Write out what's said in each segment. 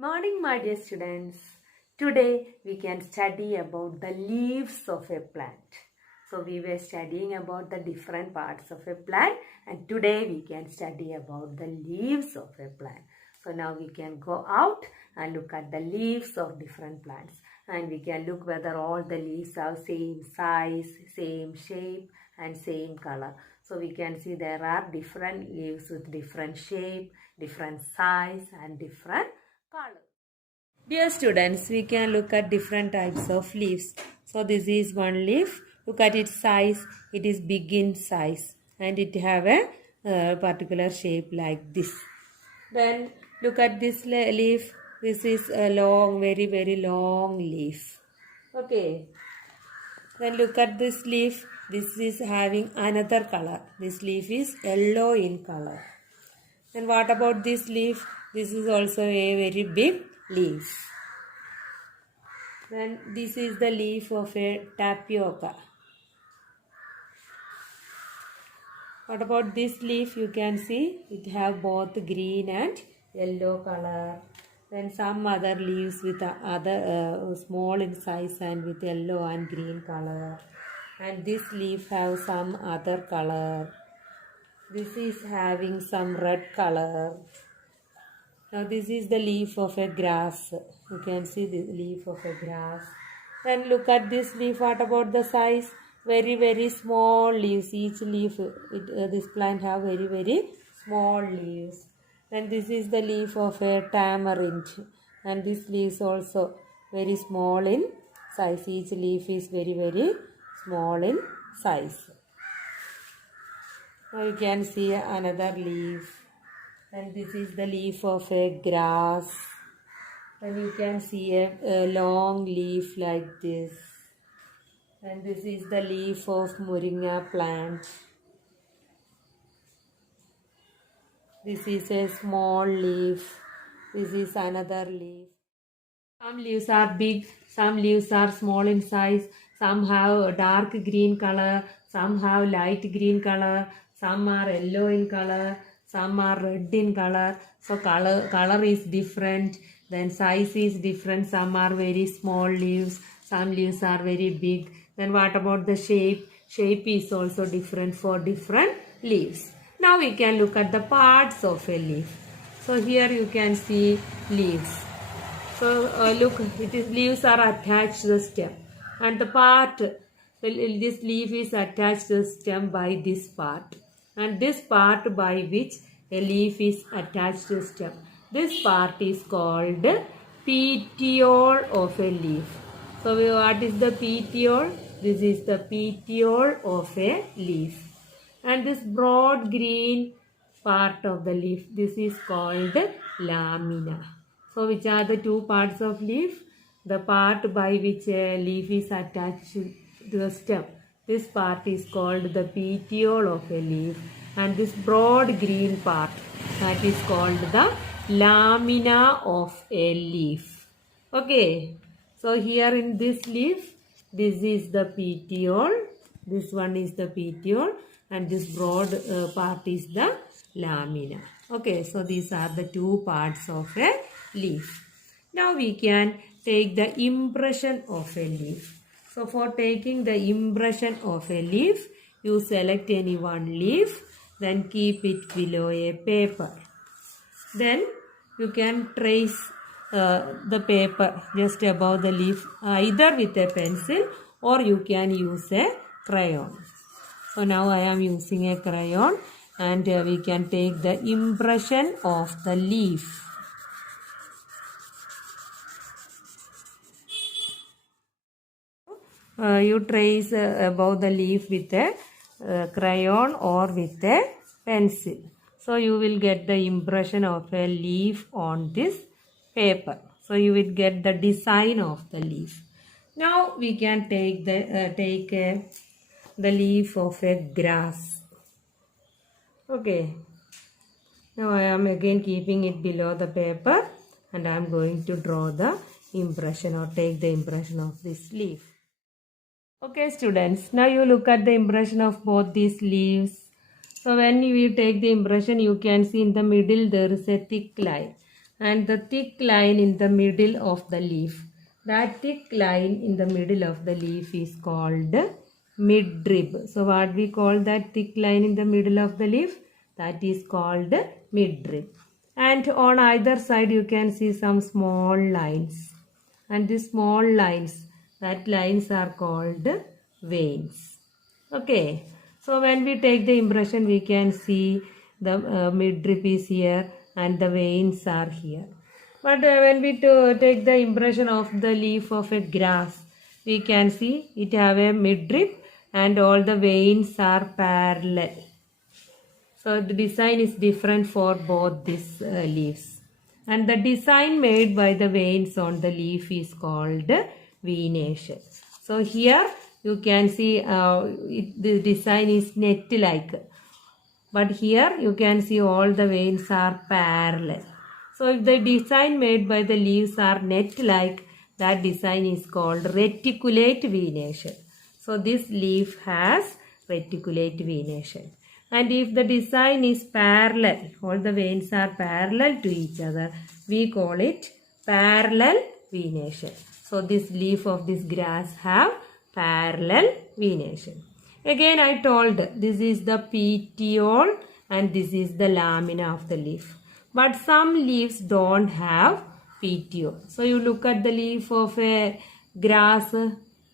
Morning, my dear students. Today we can study about the leaves of a plant. So we were studying about the different parts of a plant, and today we can study about the leaves of a plant. So now we can go out and look at the leaves of different plants, and we can look whether all the leaves have same size, same shape and same color. So we can see there are different leaves with different shape, different size and different color. Dear students, we can look at different types of leaves. So this is one leaf. Look at its size. It is big in size and it have a particular shape like this. Then look at this leaf. This is a long, very long leaf. Okay. Then look at this leaf. This is having another color. This leaf is yellow in color. And what about this leaf? This is also a very big leaf. Then this is the leaf of a tapioca. What about this leaf? You can see it have both green and yellow color. Then some other leaves with other small in size and with yellow and green color. And this leaf have some other color. This is having some red color. Now this is the leaf of a grass. You can see the leaf of a grass. Then look at this leaf. What about the size? Very small leaves. Each leaf, this plant have very small leaves. Then this is the leaf of a tamarind. And this leaf is also very small in size. Each leaf is very small in size. Now you can see another leaf. And this is the leaf of a grass. And you can see a long leaf like this. And this is the leaf of moringa plant. This is a small leaf. This is another leaf. Some leaves are big, some leaves are small in size, some have a dark green color, some have light green color, some are yellow in color, some are red in color. So color is different, then size is different. Some are very small leaves, some leaves are very big. Then what about the shape? Shape is also different for different leaves. Now we can look at the parts of a leaf. So here you can see leaves. So look, leaves are attached to the stem, and the part, this leaf is attached to the stem by this part, and this part by which a leaf is attached to the stem. This part is called petiole of a leaf. So what is the petiole? This is the petiole of a leaf, and this broad green part of the leaf, this is called lamina. So which are the two parts of leaf? The part by which a leaf is attached to the stem. This part is called the petiole of a leaf, and this broad green part, that is called the lamina of a leaf. Okay. So here in this leaf, this is the petiole. This one is the petiole, and this broad part is the lamina. Okay, so these are the two parts of a leaf. Now we can take the impression of a leaf. So for taking the impression of a leaf, you select any one leaf, then keep it below a paper. Then you can trace the paper just above the leaf either with a pencil or you can use a crayon. So now I am using a crayon, and we can take the impression of the leaf. You trace above the leaf with a crayon or with a pencil. So you will get the impression of a leaf on this paper. So you will get the design of the leaf. Now we can take the leaf of a grass. Okay. Now I am again keeping it below the paper, and I am going to draw the impression or take the impression of this leaf. Okay students, now you look at the impression of both these leaves. So when you take the impression, you can see in the middle there is a thick line, and the thick line in the middle of the leaf. That thick line in the middle of the leaf is called midrib. So what we call that thick line in the middle of the leaf? That is called midrib. And on either side you can see some small lines. And these small lines, that lines are called veins. Okay. So when we take the impression, we can see the midrib is here and the veins are here. But when we take the impression of the leaf of a grass, we can see it have a midrib and all the veins are parallel. So the design is different for both these leaves. And the design made by the veins on the leaf is called venation. So here you can see the design is net-like. But here you can see all the veins are parallel. So if the design made by the leaves are net-like, that design is called reticulate venation. So this leaf has reticulate venation. And if the design is parallel, all the veins are parallel to each other, we call it parallel venation. So this leaf of this grass have parallel venation. Again I told this is the petiole and this is the lamina of the leaf. But some leaves don't have petiole. So you look at the leaf of a grass,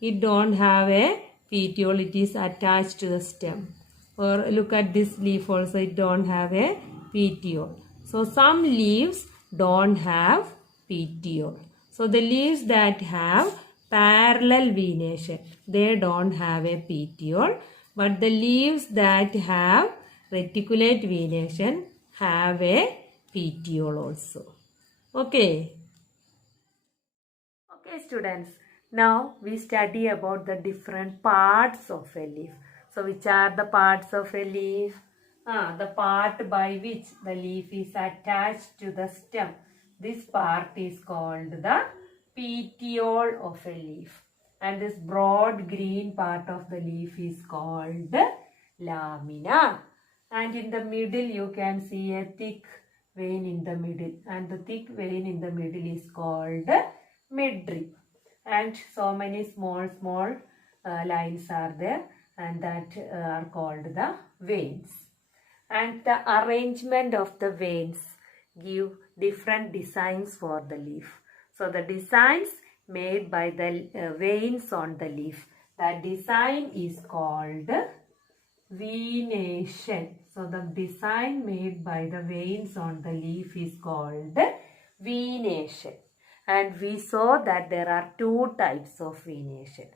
it don't have a petiole, it is attached to the stem. Or look at this leaf also, it don't have a petiole. So some leaves don't have petiole. So the leaves that have parallel venation, they don't have a petiole. But the leaves that have reticulate venation have a petiole also. Okay. Okay students, now we study about the different parts of a leaf. So which are the parts of a leaf? The part by which the leaf is attached to the stem. This part is called the petiole of a leaf. And this broad green part of the leaf is called lamina. And in the middle you can see a thick vein in the middle. And the thick vein in the middle is called midrib. And so many small lines are there, and that are called the veins. And the arrangement of the veins give different designs for the leaf. So the designs made by the veins on the leaf, that design is called venation. So the design made by the veins on the leaf is called venation. And we saw that there are two types of venation.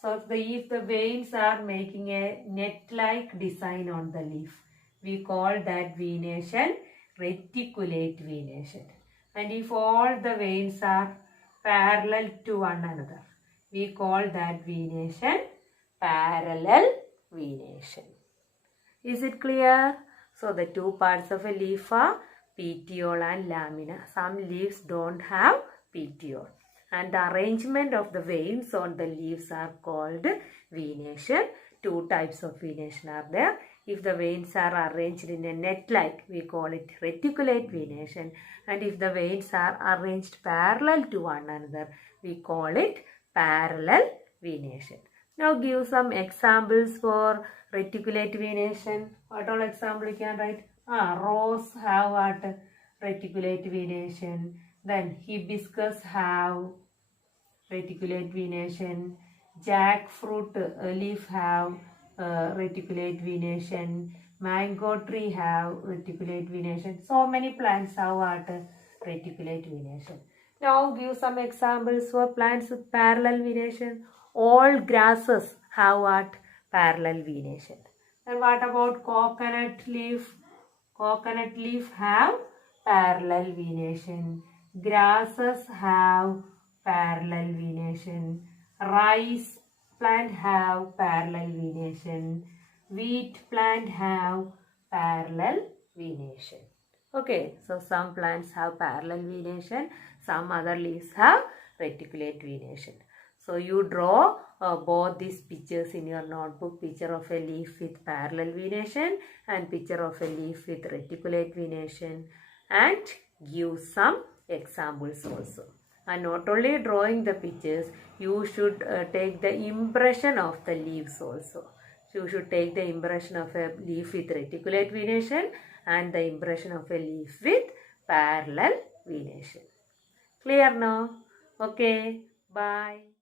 So if the veins are making a net-like design on the leaf, we call that venation reticulate venation. And if all the veins are parallel to one another, we call that venation parallel venation. Is it clear? So the two parts of a leaf are petiole and lamina. Some leaves don't have petiole. And the arrangement of the veins on the leaves are called venation. Two types of venation are there. If the veins are arranged in a net-like, we call it reticulate venation. And if the veins are arranged parallel to one another, we call it parallel venation. Now give some examples for reticulate venation. What all example you can write? Rose have what? Reticulate venation. Then hibiscus have reticulate venation. Jackfruit leaf have reticulate venation. Mango tree have reticulate venation. So many plants have what? Reticulate venation. Now give some examples for plants with parallel venation. All grasses have what? Parallel venation. And what about coconut leaf? Coconut leaf have parallel venation. Grasses have parallel venation. Rice plant have parallel venation. Wheat plant have parallel venation. Okay, so some plants have parallel venation, some other leaves have reticulate venation. So you draw both these pictures in your notebook, picture of a leaf with parallel venation and picture of a leaf with reticulate venation, and give some examples also. And not only drawing the pictures, you should take the impression of the leaves also. You should take the impression of a leaf with reticulate venation and the impression of a leaf with parallel venation. Clear now? Okay, bye.